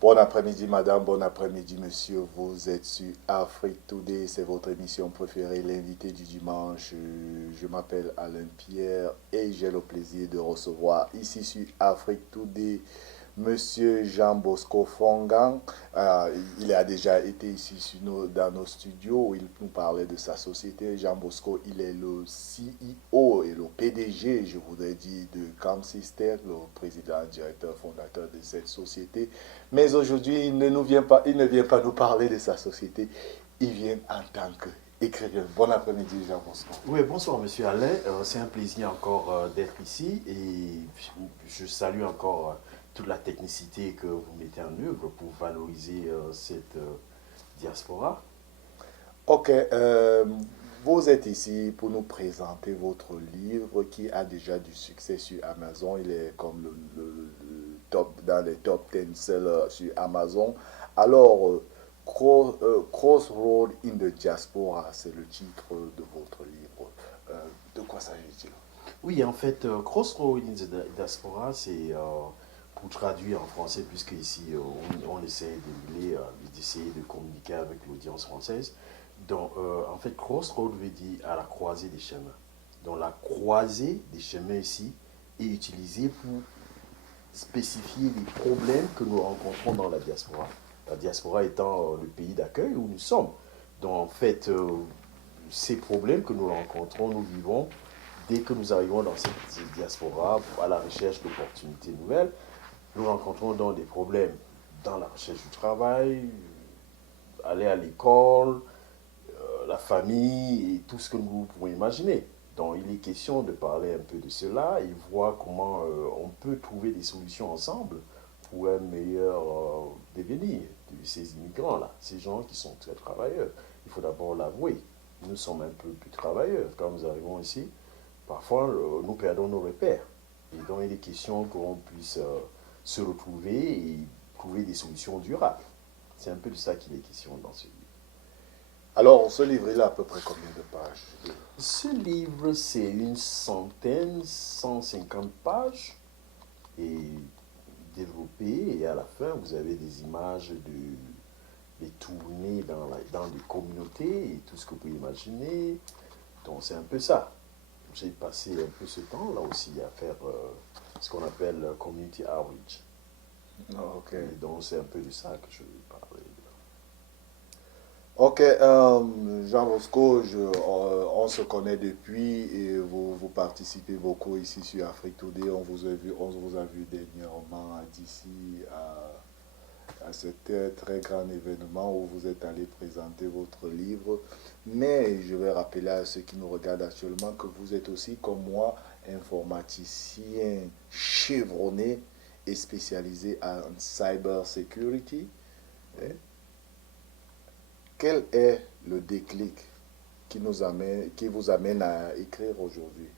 Bon après-midi, madame. Bon après-midi, monsieur. Vous êtes sur Afrique Today. C'est votre émission préférée, l'invité du dimanche. Je m'appelle Alain Pierre et j'ai le plaisir de recevoir ici sur Afrique Today Monsieur Jean Bosco Fongang. Il a déjà été ici dans nos studios où il nous parlait de sa société. Jean Bosco, il est le CEO et le PDG, je voudrais dire, de Cam System, le président, directeur, fondateur de cette société. Mais aujourd'hui, il ne vient pas nous parler de sa société. Il vient en tant qu'écrivain. Bon après-midi, Jean Bosco. Oui, bonsoir Monsieur Alain. C'est un plaisir encore d'être ici et je salue encore toute la technicité que vous mettez en œuvre pour valoriser cette diaspora. Ok, vous êtes ici pour nous présenter votre livre qui a déjà du succès sur Amazon. Il est comme le top dans les top 10 sellers sur Amazon. Alors, Crossroad in the Diaspora, c'est le titre de votre livre. Euh, de quoi s'agit-il? Oui, en fait, Crossroad in the Diaspora, c'est pour traduire en français, puisque ici on essaie d'essayer de communiquer avec l'audience française. Donc, en fait, Crossroad veut dire à la croisée des chemins. Donc, la croisée des chemins ici est utilisée pour spécifier les problèmes que nous rencontrons dans la diaspora. La diaspora étant le pays d'accueil où nous sommes. Donc, en fait, ces problèmes que nous rencontrons, nous vivons dès que nous arrivons dans cette diaspora à la recherche d'opportunités nouvelles. Nous rencontrons donc des problèmes dans la recherche du travail, aller à l'école, la famille et tout ce que nous pouvons imaginer. Donc il est question de parler un peu de cela et voir comment on peut trouver des solutions ensemble pour un meilleur devenir de ces immigrants-là, ces gens qui sont très travailleurs. Il faut d'abord l'avouer, nous sommes un peu plus travailleurs. Quand nous arrivons ici, parfois nous perdons nos repères. Et donc il est question qu'on puisse se retrouver et trouver des solutions durables. C'est un peu de ça qu'il est question dans ce livre. Alors, ce livre, il a à peu près combien de pages? Ce livre, c'est une centaine, 150 pages et développé. Et à la fin, vous avez des images des tournées dans des communautés et tout ce que vous pouvez imaginer. Donc, c'est un peu ça. J'ai passé un peu ce temps là aussi à faire ce qu'on appelle community outreach. Ok. Et donc, c'est un peu de ça que je vais parler. Ok, Jean Bosco, on se connaît depuis et vous participez beaucoup ici sur Afrique Today. On vous a vu dernièrement d'ici à cet très grand événement où vous êtes allé présenter votre livre. Mais je vais rappeler à ceux qui nous regardent actuellement que vous êtes aussi, comme moi, informaticien chevronné et spécialisé en cyber security. Quel est le déclic qui vous amène à écrire aujourd'hui?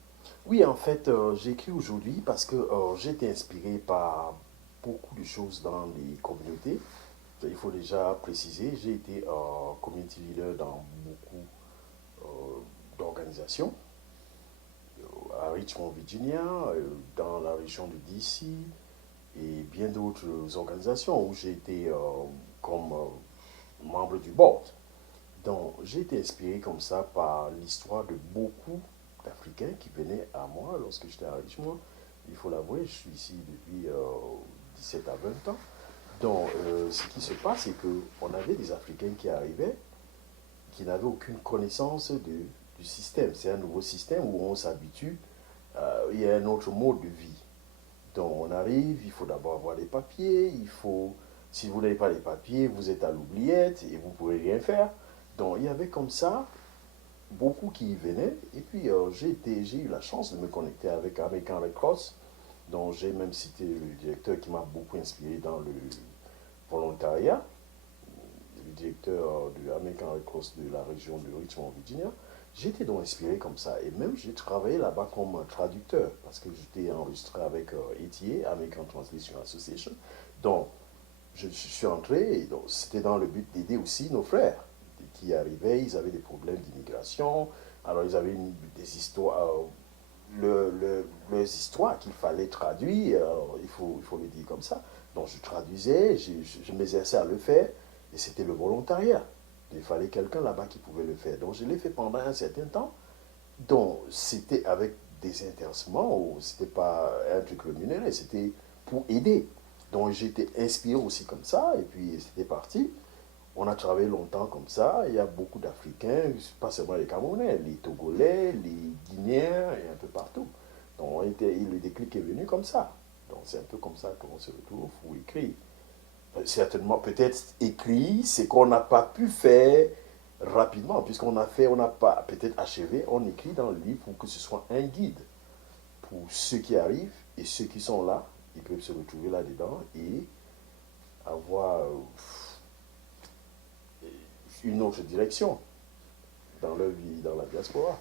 Oui, en fait, j'écris aujourd'hui parce que j'ai été inspiré par beaucoup de choses dans les communautés. Il faut déjà préciser, j'ai été community leader dans beaucoup d'organisations, à Richmond, Virginia, dans la région de DC et bien d'autres organisations où j'ai été comme membre du board. Donc, j'ai été inspiré comme ça par l'histoire de beaucoup d'Africains qui venaient à moi lorsque j'étais à Richmond. Il faut l'avouer, je suis ici depuis 17 à 20 ans. Donc, ce qui se passe, c'est qu'on avait des Africains qui arrivaient, qui n'avaient aucune connaissance du système. C'est un nouveau système où on s'habitue, il y a un autre mode de vie. Donc, on arrive, il faut d'abord avoir les papiers, si vous n'avez pas les papiers, vous êtes à l'oubliette et vous ne pouvez rien faire. Donc, il y avait comme ça beaucoup qui y venaient. Et puis, j'ai eu la chance de me connecter avec American Red Cross, dont j'ai même cité le directeur qui m'a beaucoup inspiré dans le volontariat, le directeur de American Red Cross de la région de Richmond, Virginia. J'étais donc inspiré comme ça. Et même, j'ai travaillé là-bas comme traducteur, parce que j'étais enregistré avec ATA, American Translation Association. Donc, je suis entré, et donc c'était dans le but d'aider aussi nos frères qui arrivaient, ils avaient des problèmes d'immigration, alors ils avaient des histoires, leurs histoires qu'il fallait traduire, il faut le dire comme ça. Donc je traduisais, je m'exerçais à le faire, et c'était le volontariat. Il fallait quelqu'un là-bas qui pouvait le faire. Donc je l'ai fait pendant un certain temps. Donc c'était avec des intéressements, c'était pas un truc rémunéré, c'était pour aider. Donc j'étais inspiré aussi comme ça, et puis c'était parti. On a travaillé longtemps comme ça. Il y a beaucoup d'Africains, pas seulement les Camerounais, les Togolais, les Guinéens et un peu partout. Donc le déclic est venu comme ça. Donc c'est un peu comme ça qu'on se retrouve ou écrit. Certainement, peut-être écrit, c'est qu'on n'a pas pu faire rapidement, puisqu'on a fait, on n'a pas peut-être achevé, on écrit dans le livre pour que ce soit un guide pour ceux qui arrivent et ceux qui sont là, ils peuvent se retrouver là-dedans et avoir une autre direction dans leur vie, dans la diaspora.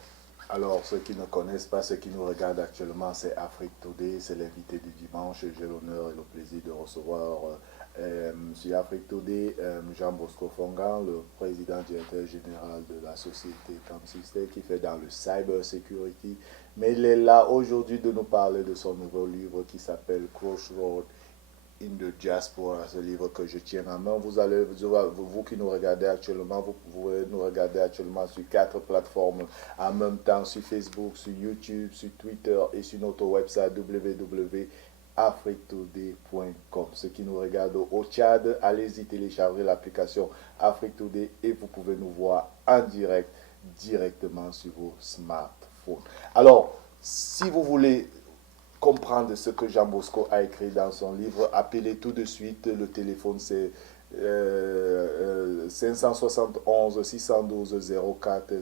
Alors, ceux qui ne connaissent pas, ceux qui nous regardent actuellement, c'est Afrique Today, c'est l'invité du dimanche. J'ai l'honneur et le plaisir de recevoir sur Afrique Today Jean Bosco Fongan, le président directeur général de la société Camsystem qui fait dans le cyber security. Mais il est là aujourd'hui de nous parler de son nouveau livre qui s'appelle Crossroad in the Diaspora, ce livre que je tiens en main. Vous qui nous regardez actuellement, vous pouvez nous regarder actuellement sur 4 plateformes en même temps, sur Facebook, sur YouTube, sur Twitter et sur notre website www.africtoday.com. Ceux qui nous regardent au Tchad, allez-y télécharger l'application Afrique Today et vous pouvez nous voir en direct directement sur vos smartphones. Alors, si vous voulez comprendre ce que Jean Bosco a écrit dans son livre, appelez tout de suite. Le téléphone, c'est 571 612 04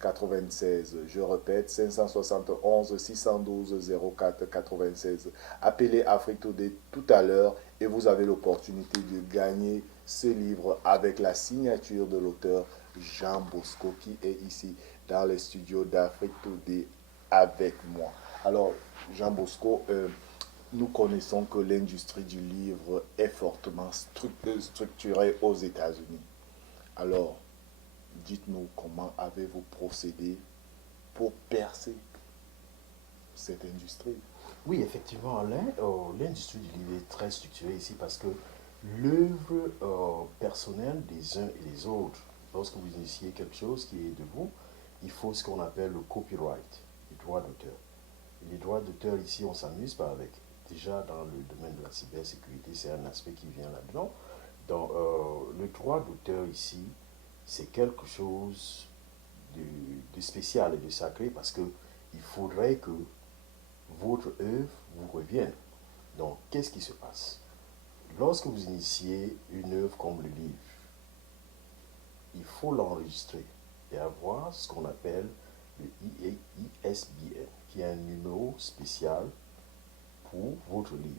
96. Je répète, 571 612 04 96. Appelez Afrique Today tout à l'heure et vous avez l'opportunité de gagner ce livre avec la signature de l'auteur Jean Bosco qui est ici dans les studios d'Afrique Today avec moi. Alors, Jean Bosco, nous connaissons que l'industrie du livre est fortement structurée aux États-Unis. Alors, dites-nous comment avez-vous procédé pour percer cette industrie? Oui, effectivement, Alain, l'industrie du livre est très structurée ici parce que l'œuvre personnelle des uns et des autres, lorsque vous initiez quelque chose qui est de vous, il faut ce qu'on appelle le copyright, les droits d'auteur. Les droits d'auteur, ici, on ne s'amuse pas avec. Déjà, dans le domaine de la cybersécurité, c'est un aspect qui vient là-dedans. Donc, le droit d'auteur ici, c'est quelque chose de spécial et de sacré parce que il faudrait que votre œuvre vous revienne. Donc, qu'est-ce qui se passe? Lorsque vous initiez une œuvre comme le livre, il faut l'enregistrer et avoir ce qu'on appelle le ISBN, qui est un numéro spécial pour votre livre.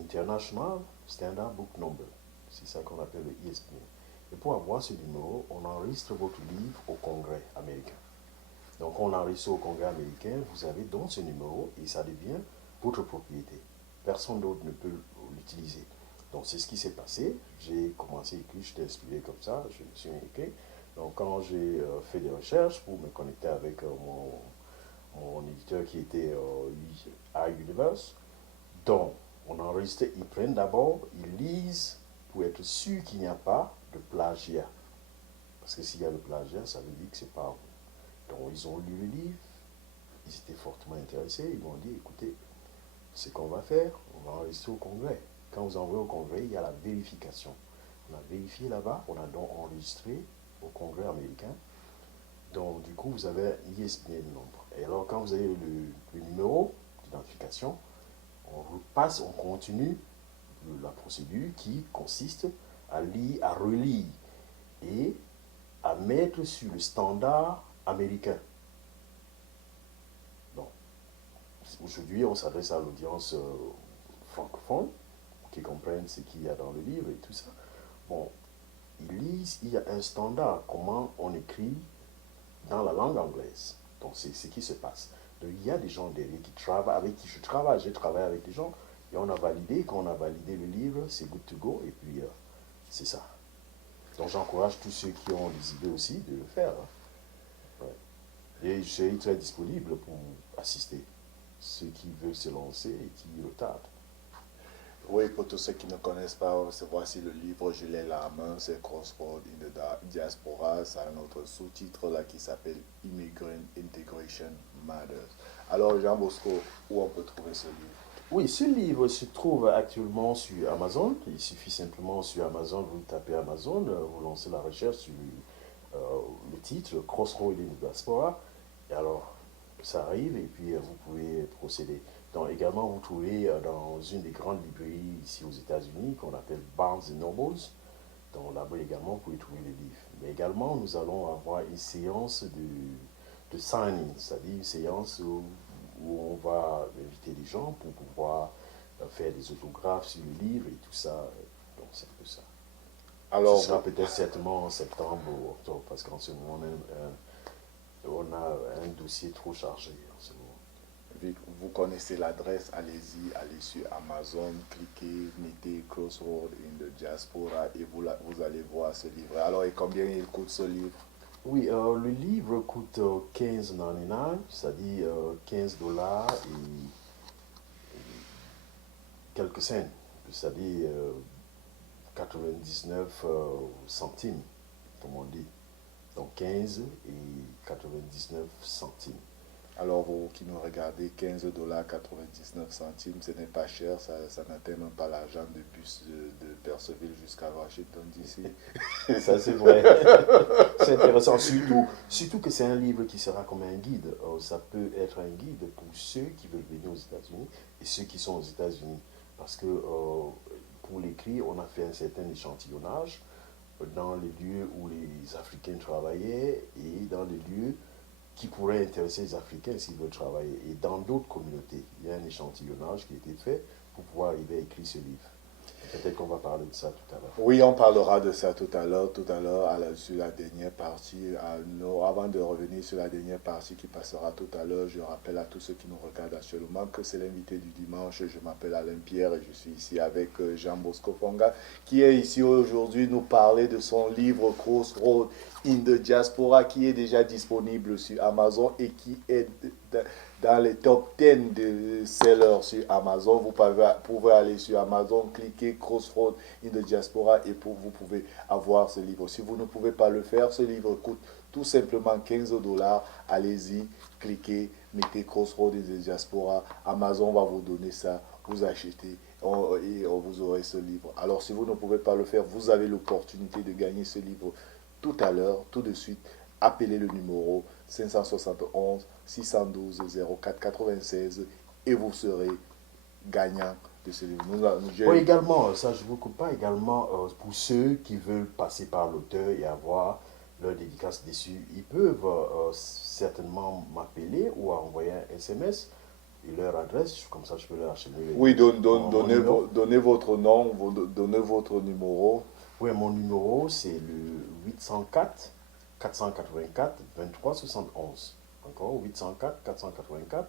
International Standard Book Number, c'est ça qu'on appelle le ISBN. Et pour avoir ce numéro, on enregistre votre livre au Congrès américain. Donc on l'enregistre au Congrès américain, vous avez donc ce numéro et ça devient votre propriété. Personne d'autre ne peut l'utiliser. Donc c'est ce qui s'est passé. J'ai commencé à écrire, j'étais inspiré comme ça, je me suis écrit. Donc quand j'ai fait des recherches pour me connecter avec mon éditeur qui était iUniverse, donc on enregistre, ils prennent d'abord, ils lisent pour être sûr qu'il n'y a pas de plagiat. Parce que s'il y a le plagiat, ça veut dire que c'est pas vous. Donc ils ont lu le livre, ils étaient fortement intéressés, ils m'ont dit, écoutez, ce qu'on va faire, on va enregistrer au Congrès. Quand vous envoyez au Congrès, il y a la vérification. On a vérifié là-bas, on a donc enregistré au Congrès américain. Donc du coup, vous avez un ISBN nombre. Et alors quand vous avez le numéro d'identification, on repasse, on continue la procédure qui consiste à lire, à relire et à mettre sur le standard américain. Donc, aujourd'hui, on s'adresse à l'audience francophone qui comprennent ce qu'il y a dans le livre et tout ça. Bon, ils lisent, il y a un standard, comment on écrit dans la langue anglaise. Donc, c'est ce qui se passe. Donc, il y a des gens derrière qui travaillent, avec qui je travaille. J'ai travaillé avec des gens et on a validé. Quand on a validé le livre, c'est good to go. Et puis, c'est ça. Donc, j'encourage tous ceux qui ont des idées aussi de le faire. Hein. Ouais. Et je suis très disponible pour assister ceux qui veulent se lancer et qui le tardent. Oui, pour tous ceux qui ne connaissent pas, voici le livre, je l'ai là à main, c'est Crossroad in the Diaspora, ça a un autre sous-titre là qui s'appelle Immigrant Integration Matters. Alors Jean Bosco, où on peut trouver ce livre? Oui, ce livre se trouve actuellement sur Amazon. Il suffit simplement sur Amazon, vous tapez Amazon, vous lancez la recherche sur euh, le titre, Crossroad in the Diaspora. Et alors, ça arrive et puis vous pouvez procéder. Donc, également, vous trouvez dans une des grandes librairies ici aux États-Unis qu'on appelle Barnes Nobles. Donc, là-bas également, vous pouvez trouver les livres. Mais également, nous allons avoir une séance de signing, c'est-à-dire une séance où on va inviter des gens pour pouvoir faire des autographes sur le livre et tout ça. Donc, c'est un peu ça. Alors, Ce sera peut-être certainement en septembre ou octobre, parce qu'en ce moment, on a un dossier trop chargé en ce moment. vous connaissez l'adresse, allez-y, allez sur Amazon, cliquez, mettez Crossroad in the Diaspora et vous allez voir ce livre. Alors, et combien il coûte ce livre? Oui, le livre coûte 15,99, c'est-à-dire 15 dollars et quelques cents, c'est-à-dire 99 centimes, comme on dit. Donc 15 et 99 centimes. Alors, vous qui nous regardez, 15 $ 99 centimes, ce n'est pas cher, ça n'atteint même pas l'argent de bus de Perceville jusqu'à Washington d'ici. Ça, c'est vrai. C'est intéressant. Surtout que c'est un livre qui sera comme un guide. Ça peut être un guide pour ceux qui veulent venir aux États-Unis et ceux qui sont aux États-Unis. Parce que pour l'écrit, on a fait un certain échantillonnage dans les lieux où les Africains travaillaient et dans les lieux qui pourraient intéresser les Africains s'ils veulent travailler. Et dans d'autres communautés, il y a un échantillonnage qui a été fait pour pouvoir arriver à écrire ce livre. Peut-être qu'on va parler de ça tout à l'heure. Oui, on parlera de ça tout à l'heure, sur la dernière partie. Avant de revenir sur la dernière partie qui passera tout à l'heure, je rappelle à tous ceux qui nous regardent actuellement que c'est l'invité du dimanche. Je m'appelle Alain Pierre et je suis ici avec Jean Bosco Fonga, qui est ici aujourd'hui nous parler de son livre Crossroad in the Diaspora, qui est déjà disponible sur Amazon et qui est dans les top 10 de sellers sur Amazon. Vous pouvez aller sur Amazon, cliquer Crossroad in the Diaspora et vous pouvez avoir ce livre. Si vous ne pouvez pas le faire, ce livre coûte tout simplement 15 $. Allez-y, cliquez, mettez Crossroad in the Diaspora. Amazon va vous donner ça, vous achetez et vous aurez ce livre. Alors si vous ne pouvez pas le faire, vous avez l'opportunité de gagner ce livre tout à l'heure, tout de suite. Appelez le numéro 571 612 04 96 et vous serez gagnant de ce livre. Oui, également, ça je ne vous coupe pas, également pour ceux qui veulent passer par l'auteur et avoir leur dédicace dessus, ils peuvent certainement m'appeler ou envoyer un SMS et leur adresse, comme ça je peux leur acheter. Oui, donnez votre nom, donnez votre numéro. Oui, mon numéro c'est le 804 484 23 71. Encore 804 484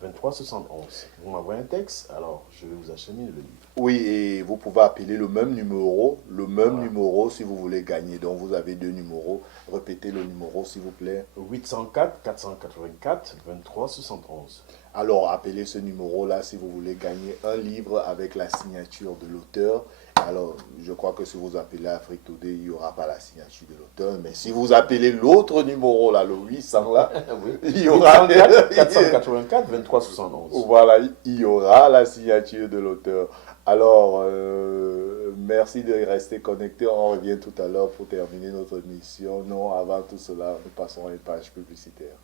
23 71. Vous m'envoyez un texte, alors je vais vous acheminer le livre. Oui, et vous pouvez appeler le même numéro si vous voulez gagner. Donc vous avez deux numéros. Répétez le numéro s'il vous plaît. 804 484 23 71. Alors appelez ce numéro-là si vous voulez gagner un livre avec la signature de l'auteur. Alors, je crois que si vous appelez Afrique Today, il n'y aura pas la signature de l'auteur. Mais si vous appelez l'autre numéro, là, le 800, là, oui. Il y aura 484 23 71. Voilà, il y aura la signature de l'auteur. Alors, merci de rester connecté. On revient tout à l'heure pour terminer notre mission. Non, avant tout cela, nous passons à une page publicitaire.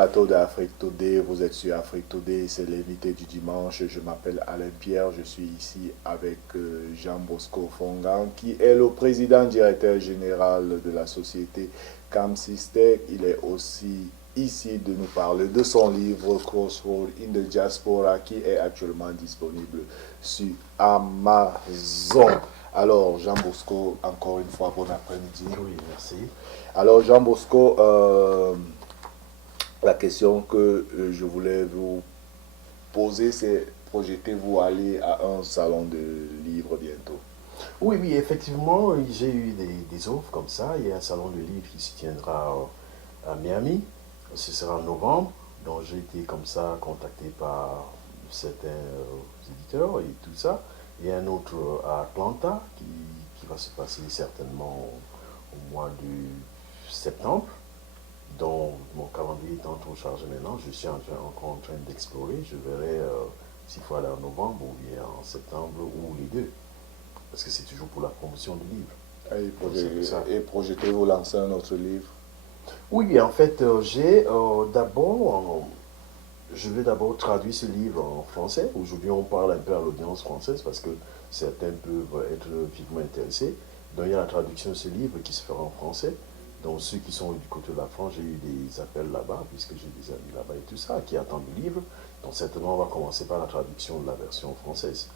plateau d'Afrique Today. Vous êtes sur Afrique Today, c'est l'invité du dimanche. Je m'appelle Alain Pierre, je suis ici avec Jean Bosco Fongan, qui est le président directeur général de la société Camsystec. Il est aussi ici de nous parler de son livre Crossroad in the Diaspora, qui est actuellement disponible sur Amazon. Alors, Jean Bosco, encore une fois, bon après-midi. Oui, merci. Alors, Jean Bosco, la question que je voulais vous poser, c'est projetez-vous aller à un salon de livres bientôt? Oui, oui, effectivement, j'ai eu des offres comme ça. Il y a un salon de livres qui se tiendra à Miami. Ce sera en novembre. Donc, j'ai été comme ça contacté par certains éditeurs et tout ça. Il y a un autre à Atlanta qui va se passer certainement au mois de septembre. Donc, mon calendrier étant trop chargé maintenant, je suis encore en train d'explorer. Je verrai s'il faut aller en novembre ou bien en septembre ou les deux. Parce que c'est toujours pour la promotion du livre. Et projetez-vous lancer un autre livre? Oui, en fait, je vais d'abord traduire ce livre en français. Aujourd'hui, on parle un peu à l'audience française parce que certains peuvent être vivement intéressés. Donc, il y a la traduction de ce livre qui se fera en français. Donc, ceux qui sont du côté de la France, j'ai eu des appels là-bas, puisque j'ai des amis là-bas et tout ça, qui attendent le livre. Donc, certainement, on va commencer par la traduction de la version française.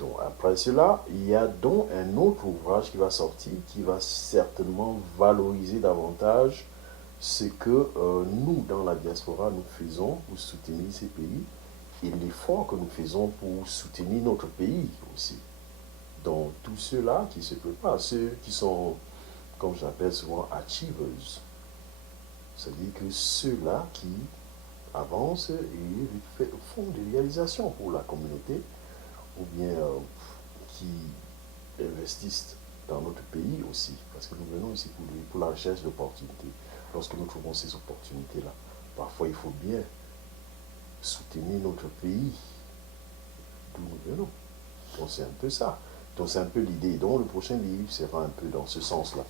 Donc, après cela, il y a donc un autre ouvrage qui va sortir, qui va certainement valoriser davantage ce que nous, dans la diaspora, nous faisons pour soutenir ces pays et l'effort que nous faisons pour soutenir notre pays aussi. Donc, tous ceux-là qui se préparent, ceux qui sont, comme j'appelle souvent, achievers, c'est-à-dire que ceux-là qui avancent et font des réalisations pour la communauté, ou bien qui investissent dans notre pays aussi, parce que nous venons ici pour la recherche d'opportunités. Lorsque nous trouvons ces opportunités-là, parfois il faut bien soutenir notre pays d'où nous venons. Donc c'est un peu ça. Donc c'est un peu l'idée. Donc le prochain livre sera un peu dans ce sens-là.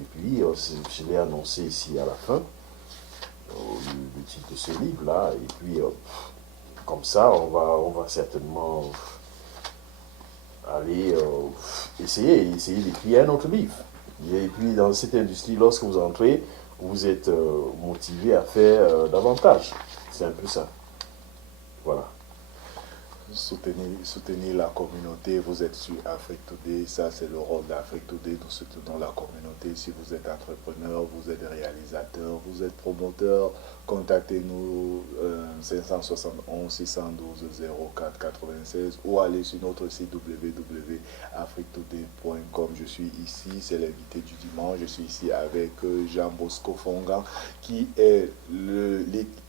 Et puis je l'ai annoncé ici à la fin, le titre de ce livre-là. Et puis comme ça, on va certainement aller essayer d'écrire un autre livre. Et puis dans cette industrie, lorsque vous entrez, vous êtes motivé à faire davantage. C'est un peu ça. Voilà. Soutenir la communauté. Vous êtes sur Afrique Today, ça c'est le rôle d'Afrique Today. Nous soutenons la communauté. Si vous êtes entrepreneur, vous êtes réalisateur, vous êtes promoteur, contactez-nous 571 612 04 96 ou allez sur notre site www.afriquetoday.com. Je suis ici, c'est l'invité du dimanche. Je suis ici avec Jean Bosco Fongan qui est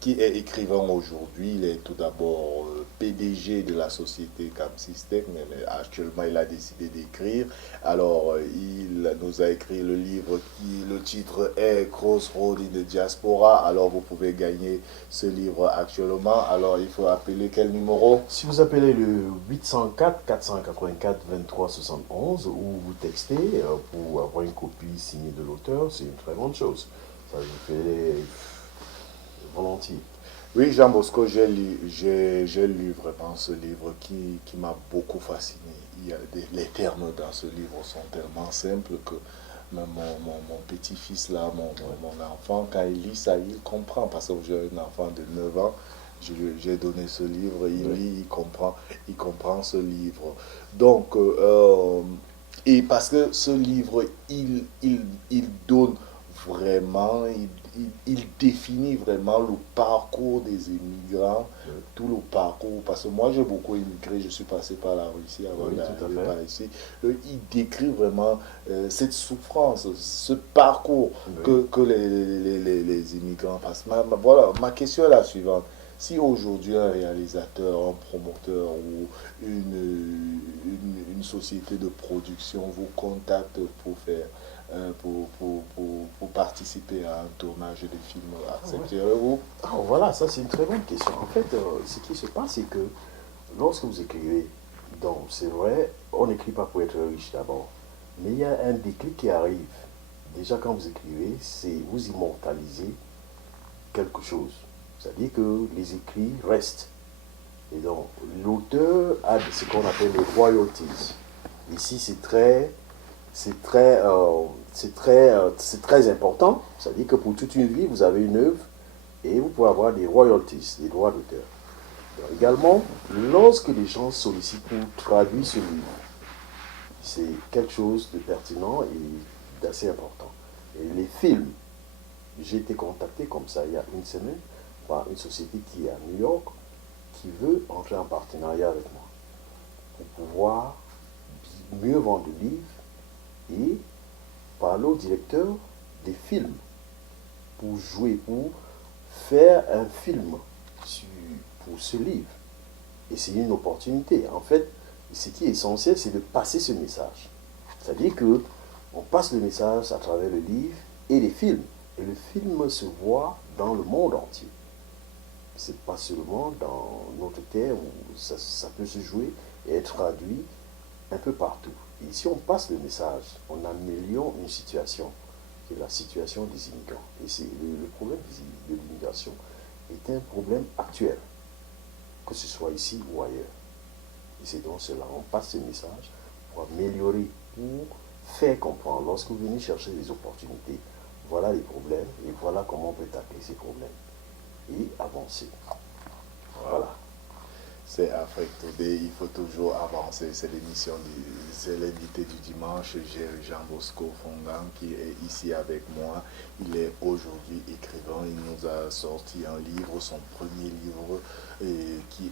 écrivain aujourd'hui. Il est tout d'abord PDG de la société Camsystec, mais actuellement il a décidé d'écrire. Alors il nous a écrit le livre le titre est Crossroad in the Diaspora. Alors vous pouvez gagner ce livre actuellement. Alors il faut appeler quel numéro? Si vous appelez le 804 484 23 71 ou vous textez pour avoir une copie signée de l'auteur, c'est une très bonne chose. Ça je fais volontiers. Oui, Jean Bosco, j'ai lu vraiment ce livre qui m'a beaucoup fasciné. Les termes dans ce livre sont tellement simples que même mon petit-fils, là, mon enfant, quand il lit ça, il comprend. Parce que j'ai un enfant de 9 ans, j'ai donné ce livre, il lit, il comprend ce livre. Donc, et parce que ce livre, il donne vraiment, il définit vraiment le parcours des immigrants, tout le parcours. Parce que moi, j'ai beaucoup immigré, je suis passé par la Russie avant d'arriver par ici. Il décrit vraiment cette souffrance, ce parcours que les immigrants passent. Voilà, ma question est la suivante. Si aujourd'hui un réalisateur, un promoteur ou une société de production vous contacte pour faire pour participer à un tournage de film, accepterez-vous? Voilà, ça c'est une très bonne question. En fait, ce qui se passe, c'est que lorsque vous écrivez, donc c'est vrai, on n'écrit pas pour être riche d'abord, mais il y a un déclic qui arrive. Déjà quand vous écrivez, c'est vous immortalisez quelque chose. C'est-à-dire que les écrits restent. Et donc, l'auteur a ce qu'on appelle les royalties. Ici, c'est très important. C'est-à-dire que pour toute une vie, vous avez une œuvre et vous pouvez avoir des royalties, des droits d'auteur. Également, lorsque les gens sollicitent pour traduire ce livre, c'est quelque chose de pertinent et d'assez important. Et les films, j'ai été contacté comme ça il y a une semaine par une société qui est à New York qui veut entrer en partenariat avec moi pour pouvoir mieux vendre le livre et parler au directeur des films pour jouer, pour faire un film pour ce livre. Et c'est une opportunité. En fait, ce qui est essentiel, c'est de passer ce message. C'est-à-dire que on passe le message à travers le livre et les films. Et le film se voit dans le monde entier. C'est pas seulement dans notre terre où ça peut se jouer et être traduit un peu partout. Et si on passe le message, on améliore une situation, qui est la situation des immigrants. Et c'est le problème de l'immigration est un problème actuel, que ce soit ici ou ailleurs. Et c'est donc cela, on passe ce message pour améliorer, pour faire comprendre. Lorsque vous venez chercher des opportunités, voilà les problèmes et voilà comment on peut tacler ces problèmes et avancer. Voilà. C'est Afrique Today, il faut toujours avancer. C'est c'est l'invité du dimanche, Jean Bosco Fongan, qui est ici avec moi. Il est aujourd'hui écrivain. Il nous a sorti un livre, son premier livre, qui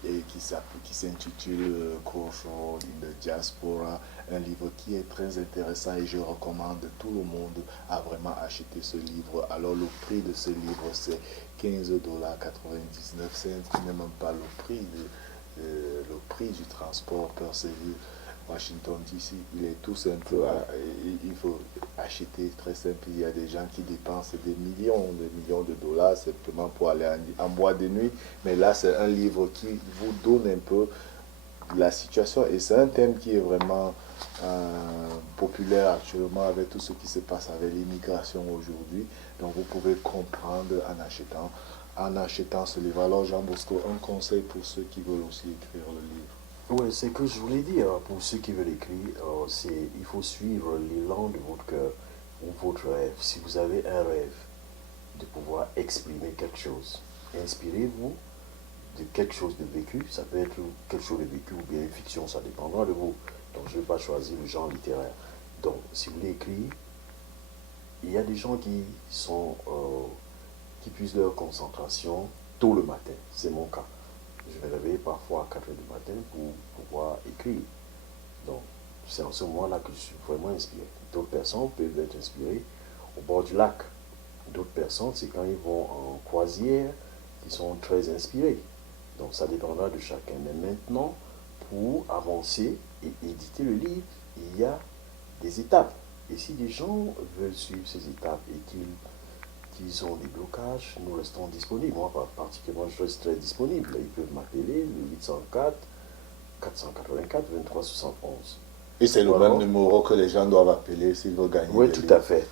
s'intitule Culture in the Diaspora. Un livre qui est très intéressant et je recommande tout le monde à vraiment acheter ce livre. Alors le prix de ce livre c'est $15,99. Ce n'est même pas le prix du transport Purcellville, Washington DC. Il est tout simple. Il faut acheter très simple. Il y a des gens qui dépensent des millions de dollars simplement pour aller en boîte de nuit. Mais là, c'est un livre qui vous donne un peu la situation et c'est un thème qui est vraiment populaire actuellement avec tout ce qui se passe avec l'immigration aujourd'hui. Donc vous pouvez comprendre en achetant ce livre. Alors Jean Bosco, un conseil pour ceux qui veulent aussi écrire le livre. Oui, c'est que je voulais dire pour ceux qui veulent écrire, il faut suivre l'élan de votre cœur ou votre rêve. Si vous avez un rêve de pouvoir exprimer quelque chose, inspirez-vous de quelque chose de vécu. Ça peut être quelque chose de vécu ou bien une fiction, ça dépendra de vous. Donc je ne vais pas choisir le genre littéraire. Donc si vous voulez écrire, il y a des gens qui puissent leur concentration tôt le matin. C'est mon cas. Je me réveille parfois à 4 heures du matin pour pouvoir écrire. Donc, c'est en ce moment-là que je suis vraiment inspiré. D'autres personnes peuvent être inspirées au bord du lac. D'autres personnes, c'est quand ils vont en croisière qu'ils sont très inspirés. Donc, ça dépendra de chacun. Mais maintenant, pour avancer et éditer le livre, il y a des étapes. Et si les gens veulent suivre ces étapes et qu'ils ont des blocages, nous restons disponibles. Moi, particulièrement, je reste très disponible. Ils peuvent m'appeler le 804 484 2371. Et c'est le même numéro que les gens doivent appeler s'ils veulent gagner. Oui, tout à fait.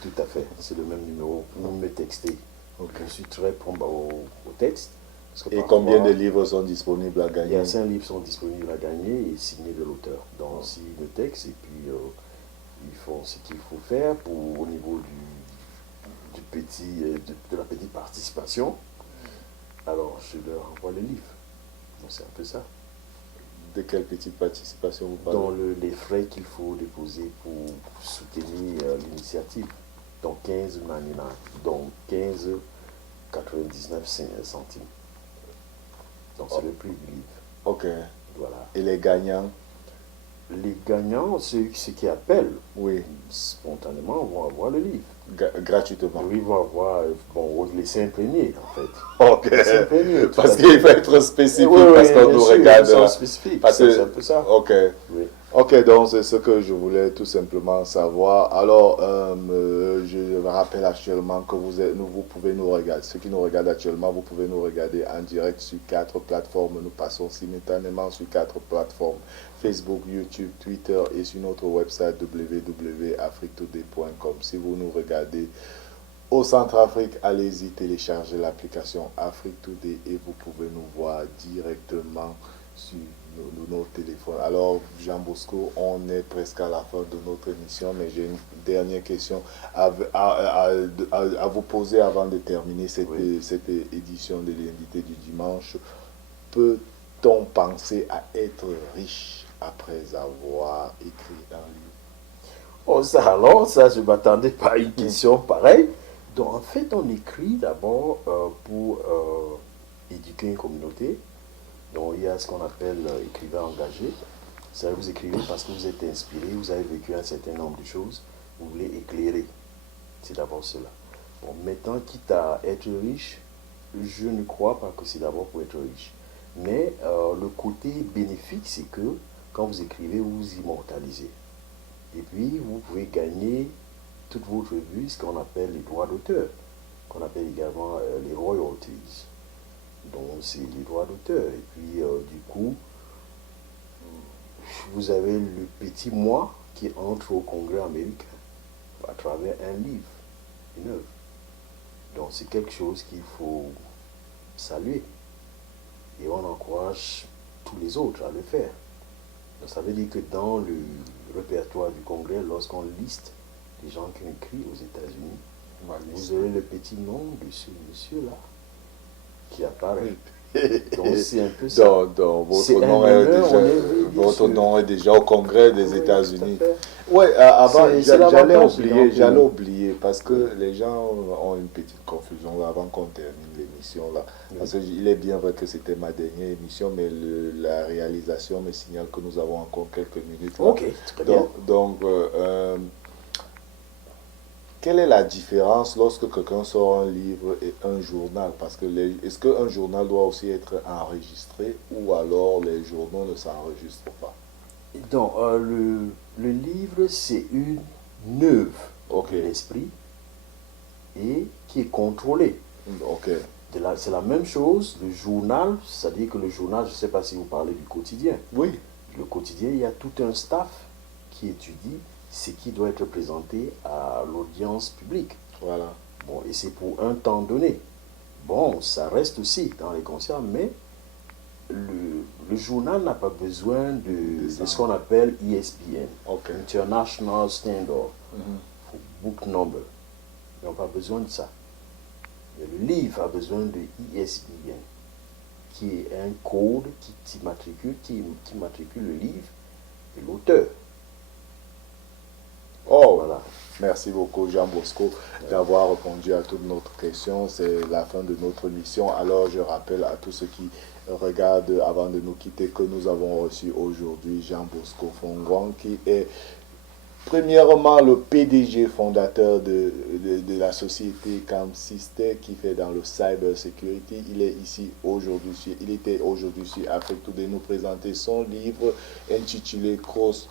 C'est le même numéro. Vous me textez. Okay. Je suis très prompt au texte. Parce que et combien de livres sont disponibles à gagner? Il y a 5 livres sont disponibles à gagner et signés de l'auteur. Donc, si le texte, et puis ils font ce qu'il faut faire au niveau de la petite participation, alors je leur envoie le livre. Donc, c'est un peu ça. De quelle petite participation vous parlez? Dans les frais qu'il faut déposer pour soutenir l'initiative. Donc 15 manina, donc 15,99 centimes. Donc c'est le prix du livre. Ok. Voilà. Et les gagnants? Les gagnants, ceux qui appellent, oui, spontanément, vont avoir le livre. Gratuitement. Oui, ils vont avoir, laisser imprégner, en fait. Ok. Parce qu'il faut être spécifique, parce qu'on nous regarde. Spécifique, c'est un peu ça. Ok. Oui. Ok, donc c'est ce que je voulais tout simplement savoir. Alors, je rappelle actuellement que vous pouvez nous regarder. Ceux qui nous regardent actuellement, vous pouvez nous regarder en direct sur 4 plateformes. Nous passons simultanément sur 4 plateformes. Facebook, YouTube, Twitter et sur notre website www.africtoday.com. Si vous nous regardez au Centrafrique, allez-y, téléchargez l'application Afrique Today et vous pouvez nous voir directement sur nos téléphones. Alors, Jean Bosco, on est presque à la fin de notre émission, mais j'ai une dernière question à vous poser avant de terminer cette édition de l'invité du dimanche. Peut-on penser à être riche après avoir écrit un livre? Oh, ça alors, ça, je ne m'attendais pas à une question pareille. Donc, en fait, on écrit d'abord pour éduquer une communauté. Donc, il y a ce qu'on appelle écrivain engagé. Ça, vous écrivez parce que vous êtes inspiré, vous avez vécu un certain nombre de choses, vous voulez éclairer. C'est d'abord cela. Bon, maintenant, quitte à être riche, je ne crois pas que c'est d'abord pour être riche. Mais le côté bénéfique, c'est que quand vous écrivez, vous vous immortalisez. Et puis, vous pouvez gagner toute votre vie, ce qu'on appelle les droits d'auteur, qu'on appelle également les royalties. Donc, c'est les droits d'auteur. Et puis, du coup, vous avez le petit moi qui entre au Congrès américain à travers un livre, une œuvre. Donc, c'est quelque chose qu'il faut saluer. Et on encourage tous les autres à le faire. Donc, ça veut dire que dans le répertoire du Congrès, lorsqu'on liste les gens qui ont écrit aux États-Unis, vous aurez le petit nom de ce monsieur-là qui apparaît. Donc c'est un peu ça. Donc votre nom est déjà au Congrès des États-Unis. Oui, avant, j'allais oublier parce que les gens ont une petite confusion avant qu'on termine l'émission là. Parce qu'il est bien vrai que c'était ma dernière émission, mais la réalisation me signale que nous avons encore quelques minutes. Là. Ok, très bien. Donc, quelle est la différence lorsque quelqu'un sort un livre et un journal? Parce que est-ce qu'un journal doit aussi être enregistré ou alors les journaux ne s'enregistrent pas? Donc, le livre, c'est une œuvre de l'esprit et qui est contrôlée. C'est la même chose, le journal, c'est-à-dire que le journal, je ne sais pas si vous parlez du quotidien. Oui. Le quotidien, il y a tout un staff qui étudie ce qui doit être présenté à l'audience publique. Voilà. Bon, et c'est pour un temps donné. Bon, ça reste aussi dans les concerts, mais le journal n'a pas besoin de ce qu'on appelle ESPN, International Standard for Book Number. Ils n'ont pas besoin de ça. Mais le livre a besoin de ESPN, qui est un code qui matricule le livre et l'auteur. Voilà. Merci beaucoup Jean Bosco d'avoir répondu à toutes nos questions. C'est la fin de notre mission. Alors je rappelle à tous ceux qui regardent avant de nous quitter que nous avons reçu aujourd'hui Jean Bosco Fongwang qui est premièrement le PDG fondateur de la société CamSystem qui fait dans le cyber security. Il est ici aujourd'hui, il était aujourd'hui sur Afrique Today nous présenter son livre intitulé Crossroad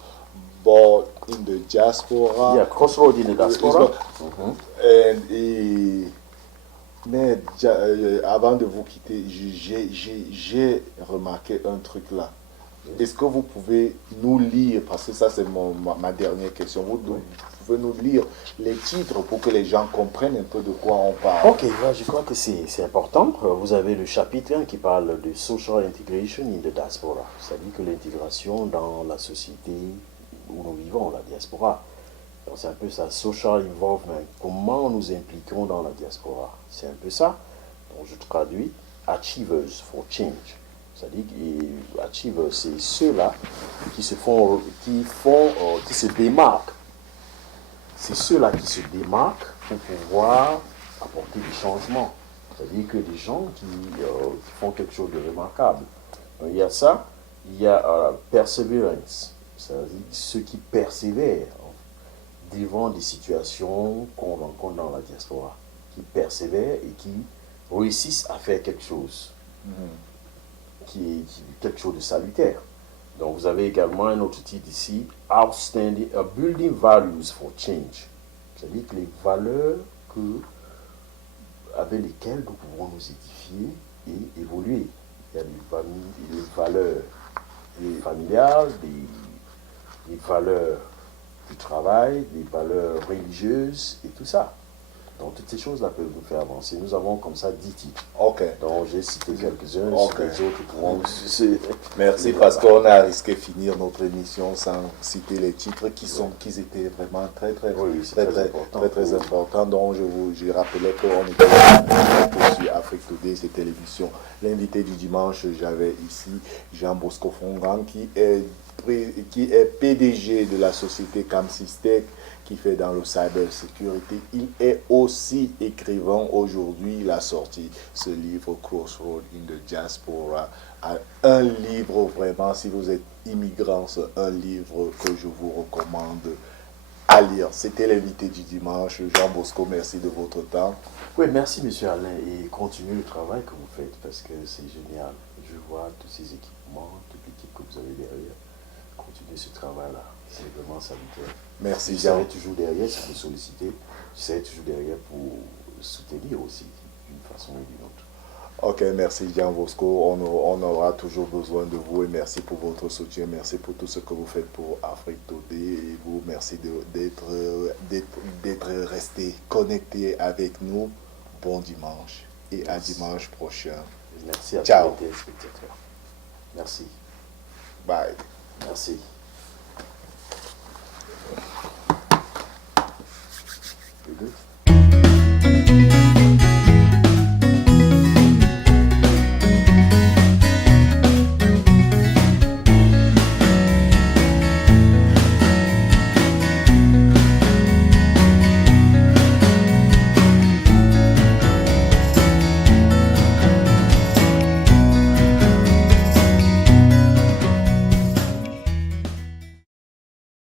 in the Diaspora. Yeah, Crossroad in the Diaspora. Mais avant de vous quitter, j'ai remarqué un truc là. Est-ce que vous pouvez nous lire, parce que ça c'est ma dernière question, vous pouvez nous lire les titres pour que les gens comprennent un peu de quoi on parle? Ok, je crois que c'est important. Vous avez le chapitre 1 qui parle de Social Integration in the Diaspora, c'est-à-dire que l'intégration dans la société où nous vivons, la diaspora. Donc c'est un peu ça, Social Involvement, comment nous impliquons dans la diaspora. C'est un peu ça. Donc je traduis, Achievers for Change. C'est-à-dire que Achievers, c'est ceux-là qui se démarquent. C'est ceux-là qui se démarquent pour pouvoir apporter des changements. C'est-à-dire que des gens qui font quelque chose de remarquable. Donc, il y a ça, il y a Perseverance, c'est-à-dire ceux qui persévèrent devant des situations qu'on rencontre dans la diaspora, qui persévèrent et qui réussissent à faire quelque chose. Qui est quelque chose de salutaire. Donc vous avez également un autre titre ici, Outstanding, Building Values for Change. C'est-à-dire que les valeurs avec lesquelles nous pouvons nous édifier et évoluer. Il y a des valeurs familiales, des valeurs du travail, des valeurs religieuses et tout ça. Donc toutes ces choses-là peuvent nous faire avancer. Nous avons comme ça 10 titres. Ok. Donc j'ai cité quelques-uns, Ok. les autres pourront... Merci parce qu'on a risqué de finir notre émission sans citer les titres qui étaient vraiment très importants. Donc je rappelais qu'on était sur Afrique Today, c'était l'émission. L'invité du dimanche, j'avais ici Jean Bosco Fongan qui est PDG de la société Camsystec qui fait dans le cybersécurité. Il est aussi écrivain aujourd'hui. Il a sorti ce livre Crossroad in the Diaspora. Un livre vraiment, si vous êtes immigrant, c'est un livre que je vous recommande à lire. C'était l'invité du dimanche. Jean Bosco, merci de votre temps. Oui, merci monsieur Alain et continuez le travail que vous faites parce que c'est génial. Je vois tous ces équipements, toute l'équipe que vous avez derrière. Continuez ce travail-là. C'est vraiment salutaire. Merci, je Jean. serai toujours derrière si vous sollicitez. Je serai toujours derrière pour soutenir aussi d'une façon ou d'une autre. Ok, merci Jean Bosco. On aura toujours besoin de vous et merci pour votre soutien. Merci pour tout ce que vous faites pour Afrique Today. Et vous, merci d'être resté connecté avec nous. Bon dimanche et à dimanche prochain. Merci à Ciao. tous les téléspectateurs. Merci. Bye. Merci. Good.